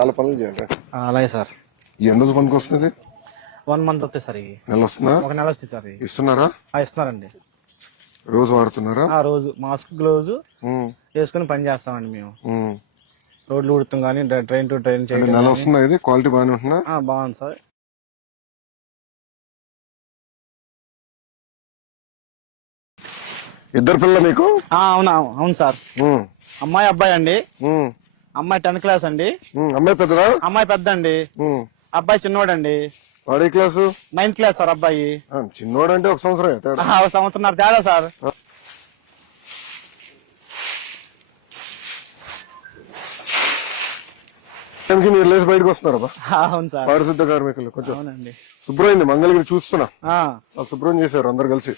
చాలా పనులు చేయాలి. అలాగే సార్. ఎన్ని రోజులు పనికి వస్తుంది? 1 month వస్తాయి సార్. ఇవి నెల వస్తుందా? ఒక నెల వస్తాయి సార్. ఇస్తున్నారా? ఇస్తున్నారండి. రోజు వాడుతున్నారా? రోజు మాస్క్ గ్లోవ్స్ వేసుకుని పని చేస్తామండి మేము. రోడ్లు ఉడుతాం కానీ ట్రైన్ టు ట్రైన్ చేయడం. నెల వస్తుందా? ఇది క్వాలిటీ బాగానే ఉంటుందా? బాగుంది సార్. ఇద్దరు పిల్లలు మీకు? అవును సార్. అమ్మాయి అబ్బాయి అండి. అమ్మాయి 10th క్లాస్ అండి. అమ్మాయి పెద్దదా? అమ్మాయి పెద్ద అండి. అబ్బాయి చిన్నోడండి. వాడే క్లాసు? 9th class sir. అబ్బాయి చిన్నోడు అంటే 1 సంవత్సరం. 1 సంవత్సరం తేడా సార్. మీరు లేచి బయటకు వస్తున్నారా? అవును సార్. పారిశుద్ధ కార్మికులు కొంచెం అవునండి. శుభ్రమైంది మంగళగిరి చూస్తున్నా. శుభ్రం చేశారు అందరు కలిసి.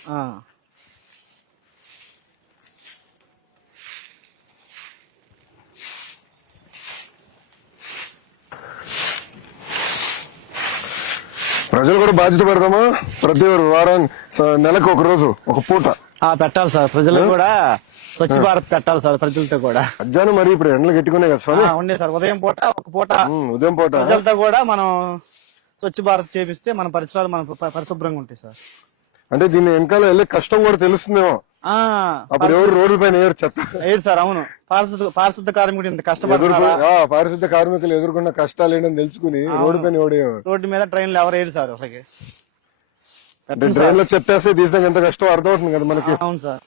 ప్రజలు కూడా బాధ్యత పెడదామా? ప్రతి వారం నెలకు ఒక రోజు ఒక పూట పెట్టాలి సార్. ప్రజలు కూడా స్వచ్ఛ భారత్ పెట్టాలి సార్. ప్రజలతో కూడా మధ్యాహ్నం మరి ఇప్పుడు ఎండలు గట్టుకునే కదా సార్. ఉండే సార్. ఉదయం పూట ఒక పూట ఉదయం పూట ప్రజలతో కూడా మనం స్వచ్ఛ భారత్ చేపిస్తే మన పరిసరాలు మన పరిశుభ్రంగా ఉంటాయి సార్. అంటే దీని వెనకాల వెళ్ళే కష్టం కూడా తెలుస్తుందేమో. అప్పుడు ఎవరు రోడ్డు పైన చెత్త ఏరు సార్. అవును. పారిశుద్ధ కార్మికుడు ఇంత కష్టపడుతున్నారు. పారిశుద్ధ కార్మికులు ఎదుర్కొన్న కష్టాలు ఏంటని తెలుసుకుని రోడ్డు పైన రోడ్డు మీద ట్రైన్లు ఎవరు ఏరు సార్. అసలు ట్రైన్ లో చెత్తేస్తే తీసాక ఎంత కష్టం అర్థమవుతుంది కదా మనకి. అవును సార్.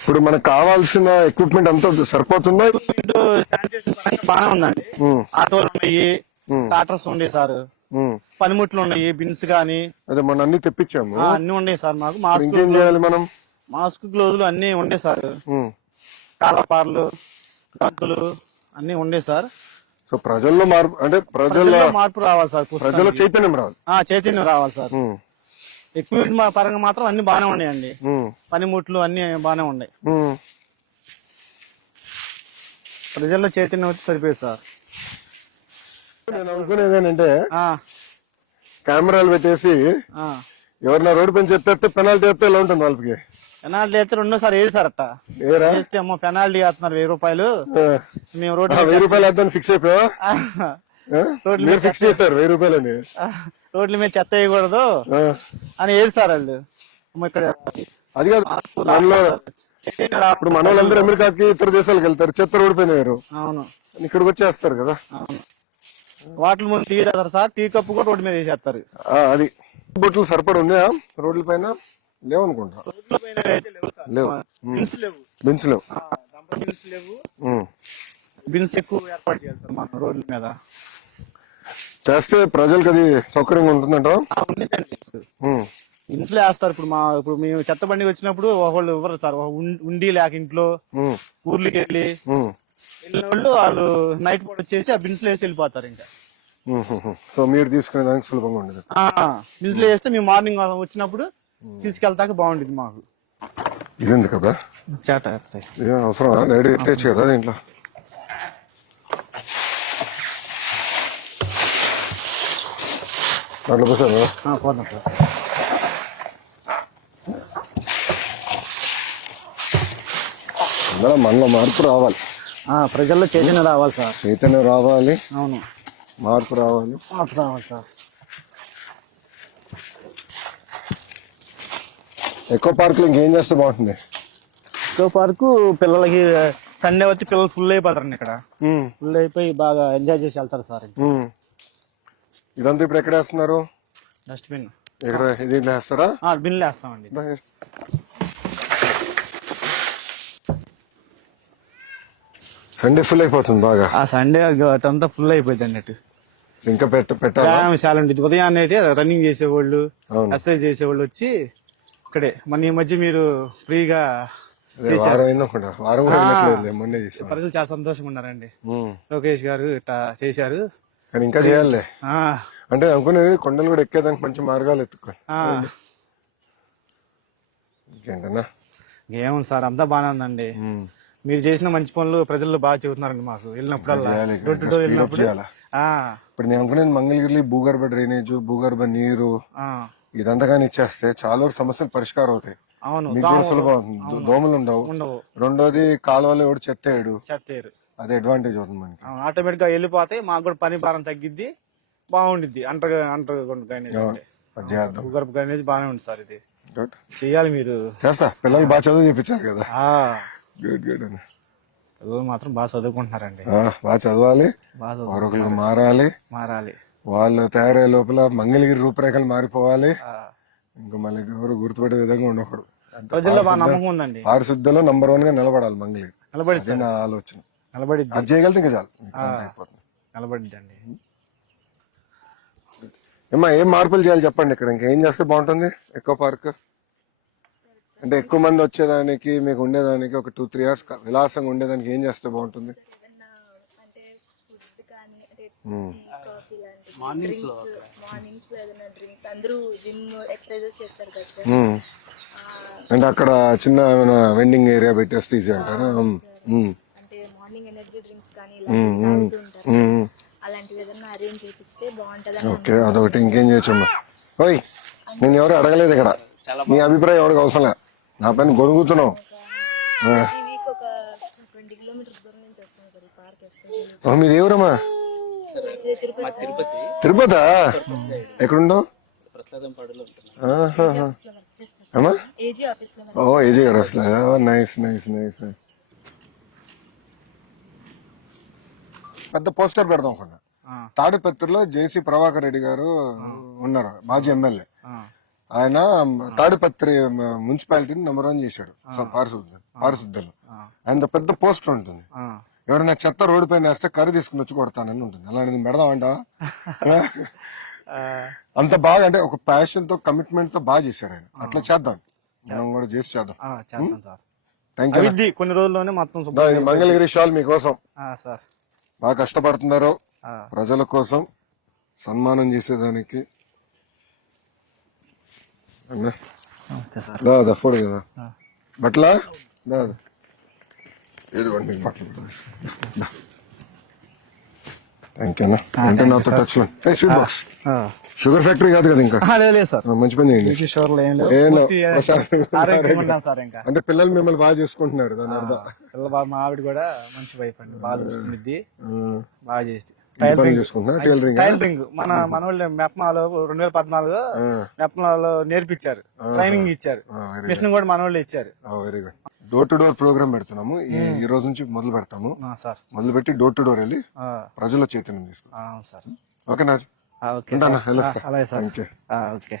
ఇప్పుడు మనకు కావాల్సిన ఎక్విప్మెంట్ అంతా సరిపోతుందా? బాగానే ఉందండి. ఆటోలు ఉన్నాయి, టాటర్స్ ఉన్నాయి సార్, పనిముట్లు ఉన్నాయి, బిన్స్ గానీ. అదే మనం అన్ని తెప్పించాము. అన్ని ఉన్నాయి సార్. మాకు మాస్క్ చేయాలి మనం. మాస్క్ గ్లోవ్లు అన్ని ఉండే సార్. కాలపార్లు, గద్దులు అన్ని ఉండే సార్. సో ప్రజల్లో మార్పు అంటే ప్రజల్లో మార్పు రావాలి సార్. ప్రజల్లో చైతన్యం రావాలి. చైతన్యం రావాలి సార్. ఎక్విప్మెంట్ పరంగా మాత్రం అన్ని బాగానే ఉన్నాయండి. పనిముట్లు అన్ని బాగానే ఉన్నాయి. ప్రజల్లో చైతన్యం వచ్చి సరిపోయింది సార్. నేను అనుకునేది ఏంటంటే కెమెరాలు పెట్టేసి ఎవరన్నా రోడ్డు పైన చెప్తే పెనాల్టీ వేస్తే ఎలా ఉంటుంది వాళ్ళకి? పెనాల్టీ అయితే రెండోసారి ఏది సార్ అట్ట అమ్మ పెనాల్టీ వేస్తున్నారు 1000 రూపాయలు. మేము రోడ్డు 1000 రూపాయలు వేద్దాం ఫిక్స్ అయిపోయా? రోడ్ల మీద ఫిక్స్ చేశారు 1000 రూపాయలని. రోడ్ల మీద చెత్త వేయకూడదు అని ఏది సార్ వాళ్ళు. ఇక్కడ అది కాదు, ఇప్పుడు మన వాళ్ళందరూ అమెరికాకి ఇతర దేశాలకు వెళ్తారు, చెత్త రోడ్డు పైన వేరు. అవును. ఇక్కడికి వచ్చేస్తారు కదా. వాటర్ ముందు టీ తాగుతారు సార్. టీ కప్పు కూడా రోడ్డు మీద వేసేస్తారు. అది బొట్లు సరిపడి ఉన్నాయా రోడ్ల పైన? లేవనుకుంటా. లేవు. బిన్స్ లేవు. బిన్స్ ఎక్కువ ఏర్పాటు చేయాలి సార్ మన రోడ్ల మీద. చేస్తే ప్రజలకు అది సౌకర్యంగా ఉంటుందంట. బిన్స్లో వేస్తారు. ఇప్పుడు మేము చెత్త బండి వచ్చినప్పుడు ఒకళ్ళు ఇవ్వరు సార్. ఉండి లేక ఇంట్లో ఊర్లకి వెళ్ళిన వాళ్ళు నైట్ పూట వచ్చేసి ఆ బిన్స్ లో వేసి వెళ్ళిపోతారు. ఇంకా సో మీరు తీసుకునే దానికి సులభంగా ఉండదు. బిన్స్ లో వేస్తే మేము మార్నింగ్ వచ్చినప్పుడు తీసుకెళ్తాక బాగుంటుంది మాకు. ఇది కదా చేట అవసరం డైరీ ఎట్టచ్చు కదా దీంట్లో. దాంట్లో పోసాను అందరూ మనలో మార్పు రావాలి. ప్రజల్లో చైతన్యం రావాలి సార్. చైతన్యం రావాలి. అవును. మార్పు రావాలి. సార్. ఎక్కువ పార్కులు ఇంకేం చేస్తే బాగుంటుంది? ఎక్కువ పార్కు పిల్లలకి సండే వచ్చి పిల్లలు ఫుల్ అయిపోతారండి. ఇక్కడ ఫుల్ అయిపోయి బాగా ఎంజాయ్ చేసి వెళ్తారు సార్. ఇదంతా ఇప్పుడు ఎక్కడ వేస్తున్నారు? డస్ట్బిన్ ఇక్కడ దీంట్లో వేస్తారా? బిన్లు వేస్తామండి. సండే ఫుల్ అయిపోతుంది బాగా. సండే అంతా ఫుల్ అయిపోయింది అన్నట్టు. ఇంకా పెట్టాలి. ఉదయాన్నే అయితే రన్నింగ్ చేసేవాళ్ళు, ఎక్సర్సైజ్ చేసేవాళ్ళు వచ్చి ఇక్కడే. మన ఈ మధ్య మీరు ఫ్రీగా ప్రజలు చాలా సంతోషంగా ఉన్నారండి. లోకేష్ గారు ఇట్లా చేశారు. కానీ ఇంకా చేయాలి. అంటే అనుకునేది కొండలు కూడా ఎక్కేదానికి మంచి మార్గాలు ఎత్తుకోండి. ఇంకేంటన్నా ఏముంది సార్, అంతా బాగానే ఉందండి. మీరు చేసిన మంచి పనులు ప్రజల్లో బాగా చెబుతున్నారండి మాకు వెళ్ళినప్పుడల్లా. ఇప్పుడు నేను అనుకునేది మంగళగిరి భూగర్భ డ్రైనేజ్, భూగర్భ నీరు ఇదంతా కానీ ఇచ్చేస్తే చాలా వరకు సమస్యలు పరిష్కారం అవుతాయి. అవును, మీకు కూడా సులభం అవుతుంది. దోమలు ఉండవు. రెండోది కాలువలో ఎవడు చెత్తేయడు, చెత్తేరు. అది అడ్వాంటేజ్ అవుతుంది మనకి. ఆటోమేటిక్ గా వెళ్ళిపోతాయి, మాకు కూడా పని భారం తగ్గిద్ది, బాగుండిద్ది. భూగర్భ డ్రైనేజ్ బాగానే ఉంది సార్. ఇది గుడ్, చెయ్యాలి, మీరు చేస్తా. పిల్లలు బాగా చదువు చెప్పించారు కదా. గుడ్ గుడ్ అని పిల్లలు మాత్రం బాగా చదువుకుంటున్నారండి. బాగా చదవాలి, బాగా మరొకరికి మారాలి. వాళ్ళు తయారయ్యే లోపల మంగళగిరి రూపురేఖలు మారిపోవాలి. ఇంకా మళ్ళీ ఎవరు గుర్తుపెట్టే విధంగా ఉండకూడదు. ప్రజల్లో బాగా నమ్మకం ఉందండి. పారిశుద్ధ్యంలో నంబర్ 1 గా నిలబడాలి మంగళగిరి. నిలబడి నా ఆలోచన. నిలబడిద్ది, అది చేయగలితే ఇంకా చాలు, అయిపోతుంది. నిలబడిద్దండి. ఏమ్మా, ఏం మార్పులు చేయాలి చెప్పండి. ఇక్కడ ఇంకేం చేస్తే బాగుంటుంది? ఎక్కువ పార్క్ అంటే ఎక్కువ మంది వచ్చేదానికి, మీకు ఉండేదానికి ఒక 2-3 hours విలాసంగా ఉండేదానికి ఏం చేస్తే బాగుంటుంది? మార్నింగ్స్ లో ఏదైనా డ్రింక్స్, అందరూ జిమ్ ఎక్సర్సైజెస్ చేస్తారు కదా సార్. అంటే అక్కడ చిన్న వెండింగ్ ఏరియా పెట్టేస్తే ఈజీ అంటారా? అంటే మార్నింగ్ ఎనర్జీ డ్రింక్స్ కానీ తాగుతూ ఉంటారు, అలాంటివి ఏదైనా అరేంజ్ చేపిస్తే బాగుంటది. ఓకే, అదొకటి. ఇంకేం చేయొచ్చమ్మా? ఓయ్, నేను ఎవరు అడగలేదు ఇక్కడ, నీ అభిప్రాయం ఎవరికి అవసరం లే, నా పైన గొరుగుతున్నావు. ఈ వీక్ ఒక 20 kilometers దూరం నుంచి వస్తాం సార్ ఈ పార్క్ వేసుకొని. మీది ఎవరమ్మా? తిరుపతా? ఎక్కడుండవు? ఏజీ ఆఫీస్ లో. ఓ, ఏజీ గారు వస్తలేదా? Nice nice nice. పెద్ద పోస్టర్ పెడదాం అనుకున్నా. తాడిపత్రిలో జేసీ ప్రభాకర్ రెడ్డి గారు ఉన్నారు, మాజీ ఎమ్మెల్యే. ఆయన తాడిపత్రి మున్సిపాలిటీని నెంబర్ 1 చేశాడు పారిశుద్ధ్యంలో. ఆయన పెద్ద పోస్టర్ ఉంటుంది. ఎవరైనా చెత్త రోడ్డు పైన వేస్తే కర్రీ తీసుకుని వచ్చి కొడతానని ఉంటుంది. అలాంటిది పెడదామంటా. అంత బాగా, అంటే ఒక ప్యాషన్ తో, కమిట్మెంట్ తో బాగా చేశాడు ఆయన. అట్లా చేద్దాం, మనం కూడా చేసి చేద్దాం. Thank you. కొన్ని రోజుల్లోనే మొత్తం మంగళగిరి షాల్ మీకోసం. సార్ బాగా కష్టపడుతున్నారు ప్రజల కోసం, సన్మానం చేసేదానికి. ఫోడు కదా బట్లా, ఏదిగోండి బట్టలు. Thank you. అంటే నాతో టచ్ లో స్వీట్ బాక్స్. షుగర్ ఫ్యాక్టరీ కాదు కదా ఇంకా? లేదు సార్, మంచి పని చేయండి. సార్ ఇంకా అంటే పిల్లలు మిమ్మల్ని బాగా చూసుకుంటున్నారు, దాని అర్థం. పిల్లలు బాగా, మా ఆవిడ కూడా మంచి వైఫ్ అండి, బాగా చూసుకునిద్ది, బాగా చేసి. టైలరింగ్ మన వాళ్ళు మెప్మాలో 2014 మెప్మాలో నేర్పించారు, ట్రైనింగ్ ఇచ్చారు. మిషన్ కూడా మన వాళ్ళు ఇచ్చారు. Very good. Door to door programme పెడుతున్నాము ఈ రోజు నుంచి, మొదలు పెడతాము. మొదలు పెట్టి డోర్ టు డోర్ వెళ్ళి ప్రజల చైతన్యం తీసుకుంటాం. సార్ ఓకేనా? అలాగే సార్. ఓకే.